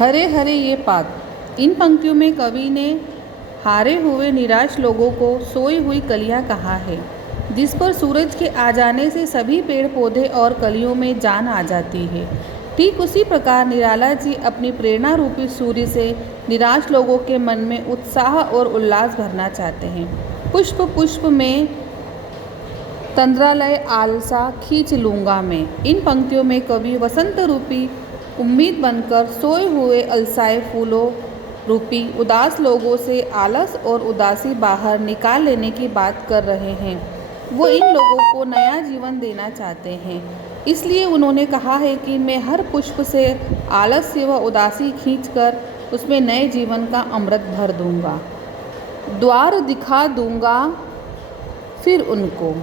हरे हरे ये पात। इन पंक्तियों में कवि ने हारे हुए निराश लोगों को सोई हुई कलियां कहा है, जिस पर सूरज के आ जाने से सभी पेड़ पौधे और कलियों में जान आ जाती है। ठीक उसी प्रकार निराला जी अपनी प्रेरणा रूपी सूर्य से निराश लोगों के मन में उत्साह और उल्लास भरना चाहते हैं। पुष्प पुष्प में तंद्रालय आलसा खींच लूँगा मैं। इन पंक्तियों में कवि वसंत रूपी उम्मीद बनकर सोए हुए अलसाए फूलों रूपी उदास लोगों से आलस और उदासी बाहर निकाल लेने की बात कर रहे हैं। वो इन लोगों को नया जीवन देना चाहते हैं, इसलिए उन्होंने कहा है कि मैं हर पुष्प से आलस्य व उदासी खींचकर उसमें नए जीवन का अमृत भर दूंगा, द्वार दिखा दूंगा फिर उनको।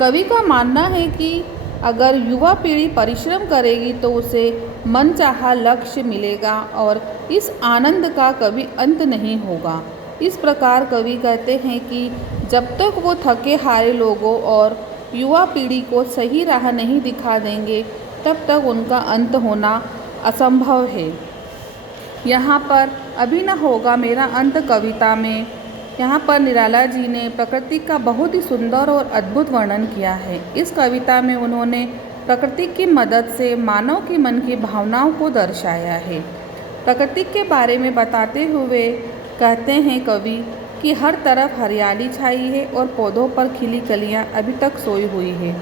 कवि का मानना है कि अगर युवा पीढ़ी परिश्रम करेगी तो उसे मनचाहा लक्ष्य मिलेगा और इस आनंद का कभी अंत नहीं होगा। इस प्रकार कवि कहते हैं कि जब तक वो थके हारे लोगों और युवा पीढ़ी को सही राह नहीं दिखा देंगे, तब तक उनका अंत होना असंभव है। यहाँ पर अभी न होगा मेरा अंत कविता में यहाँ पर निराला जी ने प्रकृति का बहुत ही सुंदर और अद्भुत वर्णन किया है। इस कविता में उन्होंने प्रकृति की मदद से मानव के मन की भावनाओं को दर्शाया है। प्रकृति के बारे में बताते हुए कहते हैं कवि कि हर तरफ हरियाली छाई है और पौधों पर खिली कलियां अभी तक सोई हुई है।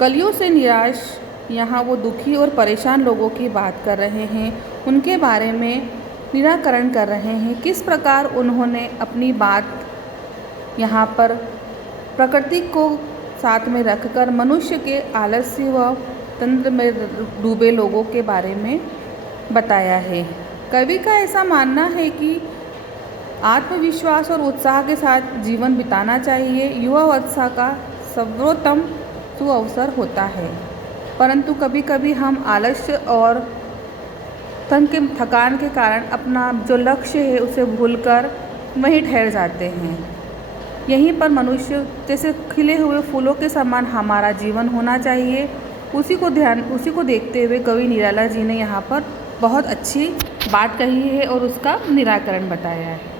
कलियों से निराश यहाँ वो दुखी और परेशान लोगों की बात कर रहे हैं, उनके बारे में निराकरण कर रहे हैं। किस प्रकार उन्होंने अपनी बात यहाँ पर प्रकृति को साथ में रखकर मनुष्य के आलस्य व तंत्र में डूबे लोगों के बारे में बताया है। कवि का ऐसा मानना है कि आत्मविश्वास और उत्साह के साथ जीवन बिताना चाहिए। युवावस्था का सर्वोत्तम सुअवसर होता है, परंतु कभी कभी हम आलस्य और थकान के कारण अपना जो लक्ष्य है उसे भूलकर वहीं ठहर जाते हैं। यहीं पर मनुष्य जैसे खिले हुए फूलों के समान हमारा जीवन होना चाहिए, उसी को देखते हुए कवि निराला जी ने यहाँ पर बहुत अच्छी बात कही है और उसका निराकरण बताया है।